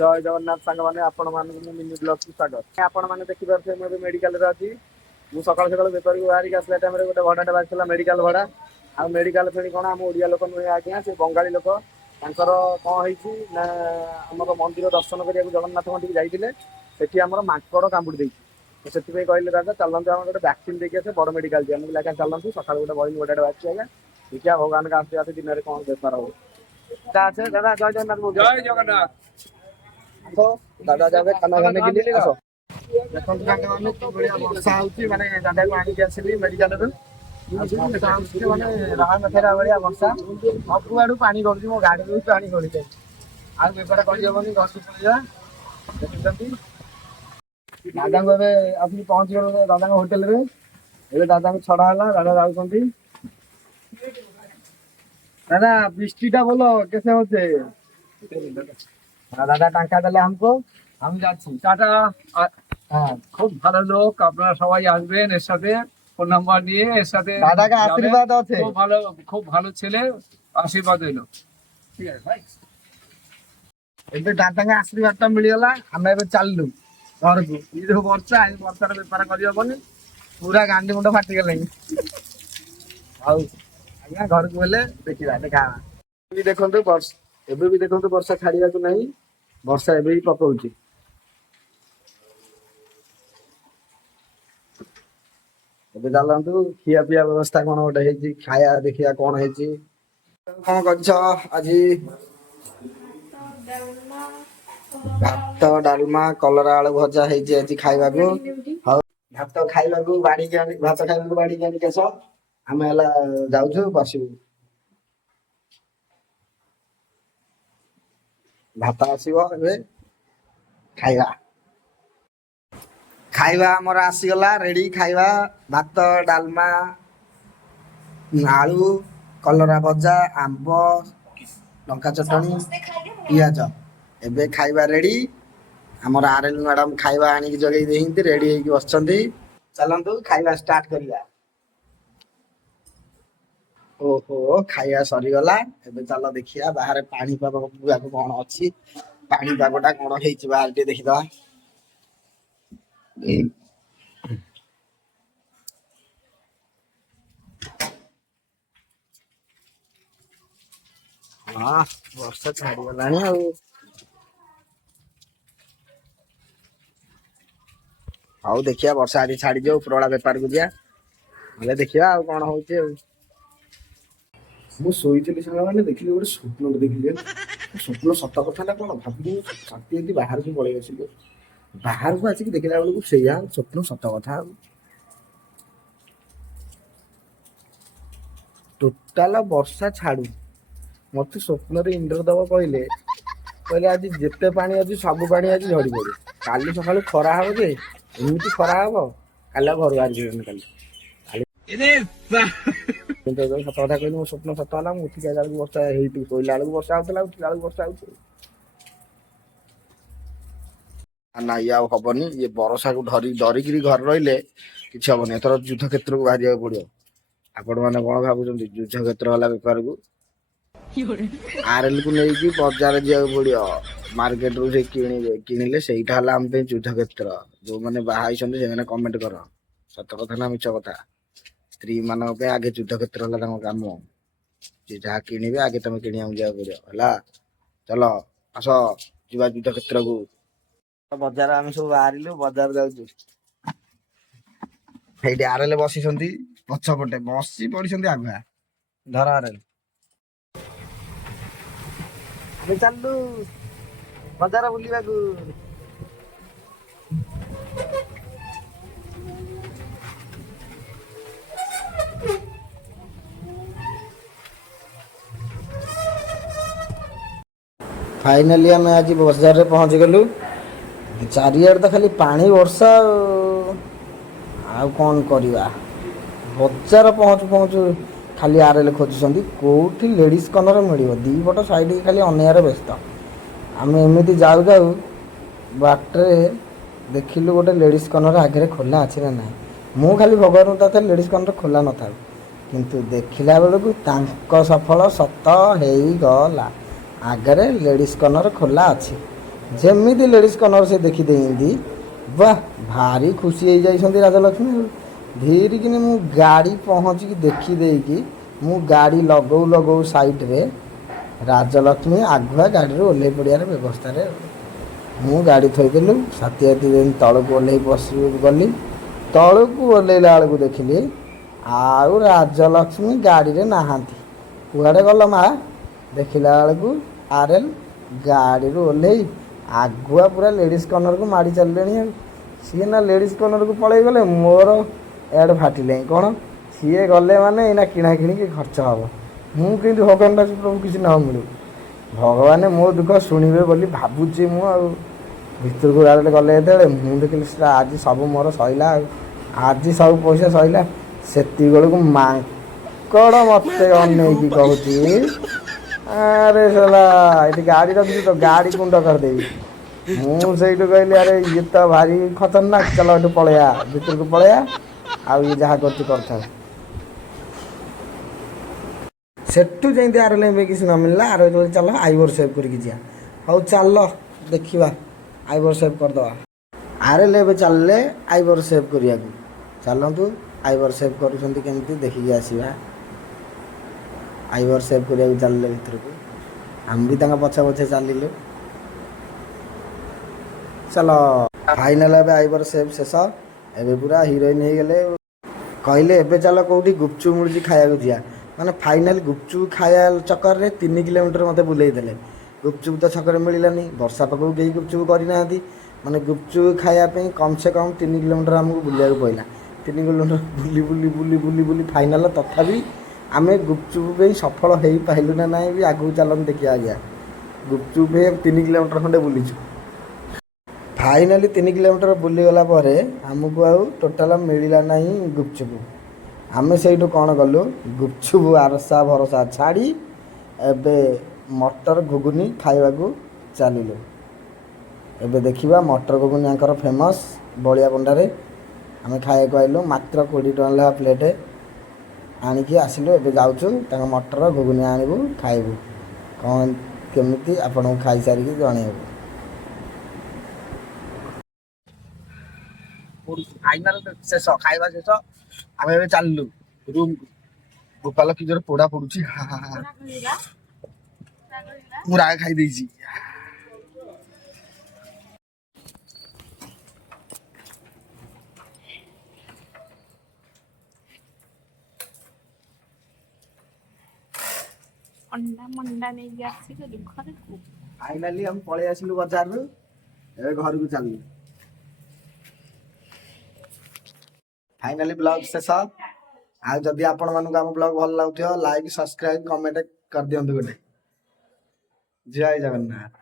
जय जगन्नाथ सांग मैंने आपण मानक मिनी ब्लॉग को स्वागत। आपण मैंने देखि पारे मैं मेडिकल रे अछि। मु सकाळ सकाळ बेपार को बाहर के आसला टाइम रे गोटे भड़ाटे बाजला मेडिकल भड़ा आ मेडिकल फेणी कोन हम ओडिया लोक नुहे आज्ञा से बंगाली लोक तांकर कोन हेछि ना हमर मंदिर दर्शन करिया जगन्नाथ मंदिर जाइतिले सेठी हमर माकड़ कामुडी देछि तो सेति पे कहले दादा चलंतु हम गोटे वैक्सीन देके आसे बड़ मेडिकल जे हम लागा चलंतु सकाळ गोटे बड़ी गोटे बाजछि आज्ञा देखिया भगवान का आशीर्वाद दिन रे कोन बेपार हो दादा जय जगन्नाथ जय जगन्नाथ। आसो दादा जाबे खाना खाने के लिए आसो देखो दादा माने तो बढ़िया वर्षा होची माने दादा को आनी के आसीली मेडिकल रे वर्षा होची माने रहा नथेरा बढ़िया वर्षा सब आडू पानी गळुची मो गाडी रे पानी गळी जाय आ बेपार करि जबनी गस पळिया देखिसंती दादा को बे अपनी पहुंच गयो दादा के होटल रे एबे दादा को छडा हला दादा जाउसंती दादा बिस्टीटा बोलो कैसे होते दादा टाका दिले हमको हम যাচ্ছি টাটা। খুব ভালো লোক, আপনারা সবাই আসবেন এর সাথে, ফোন নাম্বার নিয়ে এর সাথে दादा का যাবেন। आशीर्वाद আছে খুব ভালো ছেলে, আশীর্বাদ হইলো। ঠিক আছে ভাই, ଏବେ ଦାଦାଙ୍କ ଆଶୀର୍ବାଦ ଟା ମିଳିଗଲା ଆମେ ଏବେ ଚାଲିଲୁ ଘରକୁ। ଏଇ ଯୋଉ ବର୍ଷାର ବେପାର କରିହବନି ପୁରା ଗାଣ୍ଡି ମୁଣ୍ଡ ଫାଟିଗଲାଣି। ହଉ ଆଜ୍ଞା ଘରକୁ ଗଲେ ଦେଖିବା ଦେଖା ବି ଦେଖନ୍ତୁ ବର୍ଷା ଏବେ ବି ଦେଖନ୍ତୁ ବର୍ଷା ଛାଡିବାକୁ ନାହିଁ ବର୍ଷା ଏବେ ବି ପକଉଛି। ଏବେ ଚାଲନ୍ତୁ ଖିଆ ପିଆ ବ୍ୟବସ୍ଥା କଣ ଗୋଟେ ହେଇଛି ଖାଇବା ଦେଖିବା କଣ ହେଇଛି। କଣ କରିଛ ଆଜି? ଭାତ ଡାଲମା କଲରା ଆଳୁ ଭଜା ହେଇଛି ଆଜି ଖାଇବାକୁ। ହଉ ଭାତ ଖାଇବାକୁ ବାଢିକି ଆଣିକି ଆସ ଆମେ ହେଲା ଯାଉଛୁ ବସିବୁ। ଭାତ ଆସିବ ଏବେ ଖାଇବା ଖାଇବା ଆମର ଆସିଗଲା ରେଡି ଖାଇବା ଭାତ ଡାଲମା ଆଳୁ କଲରା ଭଜା ଆମ୍ବ ଲଙ୍କା ଚଟଣି ପିଆଜ ଏବେ ଖାଇବା ରେଡି। ଆମର ଆରଏଲ ମ୍ୟାଡାମ ଖାଇବା ଆଣିକି ଜଗେଇ ଦେଇଛନ୍ତି ରେଡି ହେଇକି ବସିଛନ୍ତି। ଚାଲନ୍ତୁ ଖାଇବା ଷ୍ଟାର୍ଟ କରିବା। ଓହୋ ଖାଇବା ସରିଗଲା ଏବେ ଚାଲ ଦେଖିବା ବାହାରେ ପାଣିପାଗ କଣ ଅଛି। ପାଣିପାଗ ଟା କଣ ହେଇଛି ବାହାରେ ଟିକେ ଦେଖିଦବା। ହଁ ବର୍ଷା ଛାଡିଗଲାଣି ଆଉ। ହଉ ଦେଖିବା ବର୍ଷା ଆଜି ଛାଡିଯାଉ ଉପରବେଳା ବେପାରକୁ ଯିବା ହେଲେ ଦେଖିବା ଆଉ କଣ ହଉଛି ଆଉ। ମୁଁ ଶୋଇଥିଲି ସାଙ୍ଗମାନେ ଦେଖିଲି ଗୋଟେ ସ୍ୱପ୍ନ ଦେଖିଲି ସ୍ୱପ୍ନ ସତ କଥା ନା କଣ ଭାବିଲି ରାତି ଏମିତି ବାହାରକୁ ପଳେଇ ଆସିଲି। ବାହାରକୁ ଆସିକି ଦେଖିଲା ବେଳକୁ ସେଇଆ ସ୍ୱପ୍ନ ସତ କଥା ଆଉ। ଟୋଟାଲ ବର୍ଷା ଛାଡୁ ମତେ ସ୍ୱପ୍ନରେ ଇନ୍ଦ୍ରଦେବ କହିଲେ ଆଜି ଯେତେ ପାଣି ଅଛି ସବୁ ପାଣି ଆଜି ଝଡି ପଡିବ। କାଲି ସକାଳୁ ଖରା ହବ ଯେ ଏମିତି ଖରା ହବ କାଲି ଆଉ ଘରୁ ବାହାରି ଯିବେନି। କାଲି କିନ୍ତୁ ସତ କଥା କହିଲି ମୋ ସ୍ୱପ୍ନ ସତ ହେଲା। ମୁଁ ଉଠିକି ଆଇଲା ବେଳକୁ ବର୍ଷା ହେଇଛି ଶୋଇଲା ବେଳକୁ ବର୍ଷା ହଉଥିଲା ଉଠିଲା ବେଳକୁ ବର୍ଷା ହଉଛି। ନା ଇଏ ଆଉ ହବନି ଇଏ ବର୍ଷାକୁ ଡରିକିରି ଘରେ ରହିଲେ କିଛି ହବନି। ଏଥର ଯୁଦ୍ଧ କ୍ଷେତ୍ରକୁ ବାହାରିବାକୁ ପଡିବ। ଆପଣ ମାନେ କଣ ଭାବୁଛନ୍ତି ଯୁଦ୍ଧ କ୍ଷେତ୍ର ହେଲା ବେପାରକୁ ଆରଏଲ କୁ ନେଇକି ବଜାର ଯିବାକୁ ପଡିବ। ମାର୍କେଟ ରୁ ସେ କିଣିଲେ ସେଇଟା ହେଲା ଆମ ପାଇଁ ଯୁଦ୍ଧ କ୍ଷେତ୍ର। ଯୋଉମାନେ ବାହା ହେଇଛନ୍ତି ସେମାନେ କମେଣ୍ଟ କର ସତ କଥା ନା ମିଛ କଥା। ସ୍ତ୍ରୀ ମାନଙ୍କ ପାଇଁ ଆଗେ ଯୁଦ୍ଧ କ୍ଷେତ୍ର ହେଲା ତାଙ୍କ କାମ। ସେ ଯାହା କିଣିବେ ଆଗେ ତମେ କିଣିବାକୁ ଯିବାକୁ ପଡିବ ହେଲା। ଚାଲ ଆସ ଯିବା ଯୁଦ୍ଧ କ୍ଷେତ୍ରକୁ। ବଜାର ଆମେ ସବୁ ବାହାରିଲୁ ବଜାର ଯାଉଛୁ। ସେଇଠି ଆରଏଲ ବସିଛନ୍ତି ପଛପଟେ ବସି ପଡିଛନ୍ତି ଆଗୁଆ ଧର ଆରଏଲ ଚାଲୁ ବଜାର ବୁଲିବାକୁ। फाइनाली ଆମେ ଆଜି ବଜାରରେ ପହଞ୍ଚି ଗଲୁ। ଚାରିଆଡେ ତ ଖାଲି ପାଣି ବର୍ଷା ଆଉ କଣ କରିବା। ବଜାର ପହଞ୍ଚୁ ପହଞ୍ଚୁ ଖାଲି ଆରଏଲ ଖୋଜୁଛନ୍ତି କୋଉଠି ଲେଡିଜ କର୍ଣ୍ଣର ମିଳିବ। ଦି ପଟ ସାଇଡ ଖାଲି ଅନେଇବାରେ ବ୍ୟସ୍ତ। ଆମେ ଏମିତି ଯାଉ ଯାଉ ବାଟରେ ଦେଖିଲୁ ଗୋଟେ ଲେଡିଜ କର୍ଣ୍ଣର ଆଗରେ ଖୋଲା ଅଛି ନା ନାହିଁ। ମୁଁ ଖାଲି ଭଗବାନଙ୍କୁ ଡାକୁଥିଲି ଲେଡିଜ କର୍ଣ୍ଣର ଖୋଲା ନଥାଉ କିନ୍ତୁ ଦେଖିଲା ବେଳକୁ ତାଙ୍କ ସଫଳ ସତ ହେଇଗଲା। ଆଗରେ ଲେଡିଜ କର୍ଣ୍ଣର ଖୋଲା ଅଛି। ଯେମିତି ଲେଡ଼ିଜ୍ କର୍ଣ୍ଣର ସେ ଦେଖିଦେଇଛନ୍ତି ବାଃ ଭାରି ଖୁସି ହେଇଯାଇଛନ୍ତି ରାଜଲକ୍ଷ୍ମୀ। ଧୀରିକିନି ମୁଁ ଗାଡ଼ି ପହଞ୍ଚିକି ଦେଖିଦେଇକି ମୁଁ ଗାଡ଼ି ଲଗଉ ଲଗଉ ସାଇଡ଼ରେ ରାଜଲକ୍ଷ୍ମୀ ଆଗୁଆ ଗାଡ଼ିରୁ ଓହ୍ଲେଇ ପଡ଼ିବାର ବ୍ୟବସ୍ଥାରେ ମୁଁ ଗାଡ଼ି ଥୋଇଦେଲୁ। ସାଥି ସାଥି ଯେମିତି ତଳକୁ ଓହ୍ଲେଇ ଗଲି, ତଳକୁ ଓହ୍ଲେଇଲା ବେଳକୁ ଦେଖିଲି ଆଉ ରାଜଲକ୍ଷ୍ମୀ ଗାଡ଼ିରେ ନାହାନ୍ତି। କୁଆଡ଼େ ଗଲ ମା? ଦେଖିଲା ବେଳକୁ ଆରେଲ ଗାଡ଼ିରୁ ଓହ୍ଲେଇ ଆଗୁଆ ପୁରା ଲେଡ଼ିଜ୍ କର୍ଣ୍ଣରକୁ ମାଡ଼ି ଚାଲିଲେଣି। ଆଉ ସିଏ ନା ଲେଡ଼ିଜ୍ କର୍ଣ୍ଣରକୁ ପଳେଇ ଗଲେ, ମୋର ଏଆଡ଼େ ଫାଟିଲେଣି କ'ଣ? ସିଏ ଗଲେ ମାନେ ଏଇନା କିଣାକିଣି କି ଖର୍ଚ୍ଚ ହେବ। ମୁଁ କିନ୍ତୁ ଭଗବାନ ଡାକୁଛି ପ୍ରଭୁ କିଛି ନ ମିଳୁ, ଭଗବାନ ମୋ ଦୁଃଖ ଶୁଣିବେ ବୋଲି ଭାବୁଛି ମୁଁ। ଆଉ ଭିତରକୁ ଗଲେ ଯେତେବେଳେ ମୁଁ ଦେଖିଲି ସେଟା ଆଜି ସବୁ ମୋର ସଇଲା। ଆଉ ଆଜି ସବୁ ପଇସା ସଇଲା। ସେତିକି ବେଳକୁ ମାଙ୍କଡ଼ ମୋତେ ଅନେଇକି କହୁଛି ଆରେ ସଲା ଏଠି ଗାଡ଼ି ରଖିଛୁ ତ ଗାଡ଼ି କୁଣ୍ଡ କରିଦେବି। ମୁଁ ସେଇଠୁ କହିଲି ଆରେ ଇଏ ତ ଭାରି ଖତରନାକ, ଚାଲ ଏଠୁ ପଳେଇବା, ଭିତରକୁ ପଳେଇବା, ଆଉ ଇଏ ଯାହା କରୁଛି କରିଥାଉ। ସେଠୁ ଯେମିତି ଆର ପାଇଁ କିଛି ନ ମିଳିଲା, ଆର ଯେତେବେଳେ ଚାଲ ଆଇବର ସେଭ୍ କରିକି ଯିବା। ହଉ ଚାଲ ଦେଖିବା ଆଇବର ସେଭ୍ କରିଦେବା। ଆରେ ଏବେ ଚାଲିଲେ ଆଇବର ସେଭ୍ କରିବାକୁ। ଚାଲନ୍ତୁ ଆଇବର ସେଭ୍ କରୁଛନ୍ତି କେମିତି ଦେଖିକି ଆସିବା। ଆଇବର ସେଭ୍ କରିବାକୁ ଚାଲିଲେ ଭିତରକୁ, ଆମେ ବି ତାଙ୍କ ପଛେ ପଛେ ଚାଲିଲୁ। ଚାଲ ଫାଇନାଲ ଏବେ ଆଇବର ସେଭ୍ ଶେଷ। ଏବେ ପୁରା ହିରୋଇନ୍ ହେଇଗଲେ। କହିଲେ ଏବେ ଚାଲ କେଉଁଠି ଗୁପଚୁପ୍ ମିଳୁଛି ଖାଇବାକୁ ଯିବା। ମାନେ ଫାଇନାଲ୍ ଗୁପଚୁପ୍ ଖାଇବା ଚକରରେ 3 କିଲୋମିଟର ମୋତେ ବୁଲେଇ ଦେଲେ। ଗୁପଚୁପ୍ ତ ଛକରେ ମିଳିଲାନି, ବର୍ଷା ପାଖକୁ କେହି ଗୁପଚୁପ୍ କରିନାହାନ୍ତି। ମାନେ ଗୁପଚୁପ୍ ଖାଇବା ପାଇଁ କମ୍ ସେ କମ୍ 3 କିଲୋମିଟର ଆମକୁ ବୁଲିବାକୁ ପଡ଼ିଲା। 3 କିଲୋମିଟର ବୁଲି ବୁଲି ବୁଲି ବୁଲି ବୁଲି ଫାଇନାଲ୍ ତଥାପି ଆମେ ଗୁପଚୁପ୍ ପାଇଁ ସଫଳ ହେଇପାରିଲୁ ନା ନାହିଁ ବି ଆଗକୁ ଚାଲନ୍ତୁ ଦେଖିବା। ଆଜ୍ଞା ଗୁପଚୁପ୍ ପାଇଁ 3 କିଲୋମିଟର ଖଣ୍ଡେ ବୁଲିଛୁ। ଫାଇନାଲି 3 କିଲୋମିଟର ବୁଲିଗଲା ପରେ ଆମକୁ ଆଉ ଟୋଟାଲ ମିଳିଲା ନାହିଁ ଗୁପଚୁପ୍। ଆମେ ସେଇଠୁ କ'ଣ କଲୁ, ଗୁପଚୁପ୍ ଆରସା ଭରସା ଛାଡ଼ି ଏବେ ମଟର ଘୁଗୁନି ଖାଇବାକୁ ଚାଲିଲୁ। ଏବେ ଦେଖିବା ମଟର ଘୁଗୁନି ଆଙ୍କର ଫେମସ୍ ବଳିଆ ପଣ୍ଡାରେ। ଆମେ ଖାଇବାକୁ ଆଇଲୁ, ମାତ୍ର 20 ଟଙ୍କା ଲେଖା ପ୍ଲେଟ୍ ଆଣିକି ଆସିଲୁ। ଏବେ ଯାଉଛୁ ତାଙ୍କ ମଟର ଘୁଗୁନି ଆଣିବୁ, ଖାଇବୁ। କ'ଣ କେମିତି ଆପଣଙ୍କୁ ଖାଇସାରିକି ଜଣେଇବୁ। ଫାଇନାଲ ଶେଷ, ଖାଇବା ଶେଷ। ଆମେ ଏବେ ଚାଲିଲୁ ରୁମକୁ। ଗୋପାଲ କି ଜୋର ପୋଡ଼ା ପଡୁଛି। ମୁଁ ରାଗ ଖାଇ ଦେଇଛି। ଅଣ୍ଡା ମଣ୍ଡା ନେଇକି ଆସିଗଲି ଘରକୁ। ଫାଇନାଲି ଆମେ ପଳେଇ ଆସିଲୁ ବଜାରରୁ, ଏବେ ଘରକୁ ଚାଲିଲୁ। ଫାଇନାଲି ବ୍ଲଗ ଶେଷ। ଆଉ ଯଦି ଆପଣମାନଙ୍କୁ ଆମ ବ୍ଲଗ ଭଲ ଲାଗୁଥିବ ଲାଇକ୍, ସବସ୍କ୍ରାଇବ, କମେଣ୍ଟ କରିଦିଅନ୍ତୁ ଗୋଟେ। ଜୟ ଜଗନ୍ନାଥ।